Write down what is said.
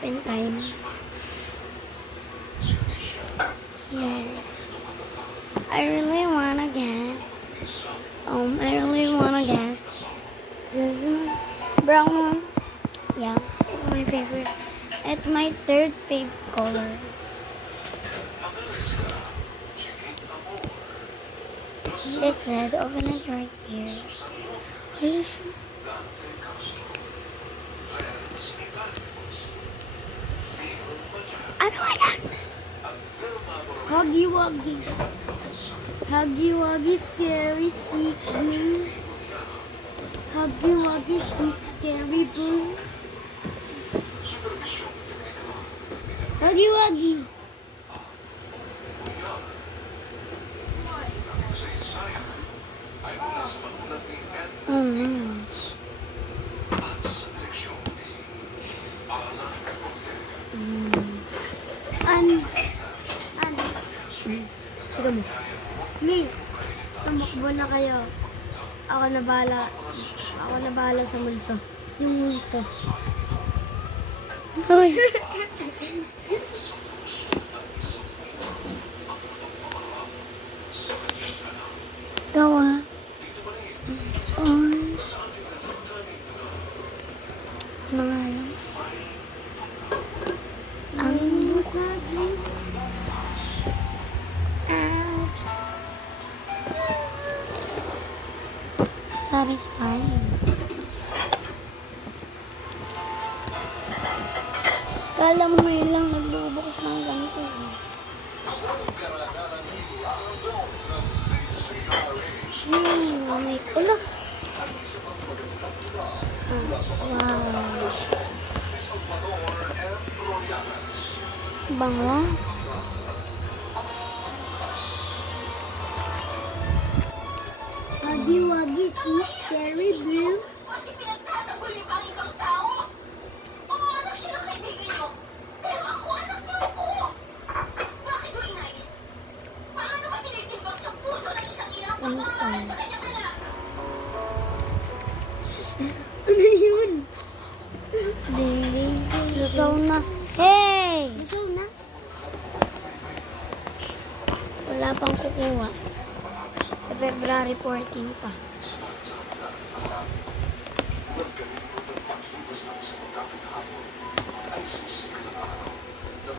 open time. Yeah. I really wanna get. I really wanna get this one, brown one. Yeah, it's my favorite. It's my third favorite color. It says open it right here. Ano ba yan? Huggy Wuggy. Huggy Wuggy Scary Sick Boo. Huggy Wuggy Sick Scary Boo. Huggy Wuggy. Tignan mo. Mi, tumakbo na kayo. Ako na bahala sa multo. Yung multo. Hoy. Gawa. Or. Mga lang. Ang musagin. Ouch. Satisfying. Kala mo ngayon lang nagbubukas ng ganito. May ulok. Wow. Bango. Huggy Wuggy Sick Scary Boo. Kasi pinagtatanggol niyo ba ang ibang tao? Mga anak siya ng kaibigan niyo. Pero ako anak niyo ako. Bakit ho inayin? Paano ba tinitimbang sa puso ng isang ina ang pagmamahal sa kanyang anak? Ano yun? Ding, ding, ding. Lusaw na. Hey! Lusaw na? Wala pang kukuha. Sa February 14 pa.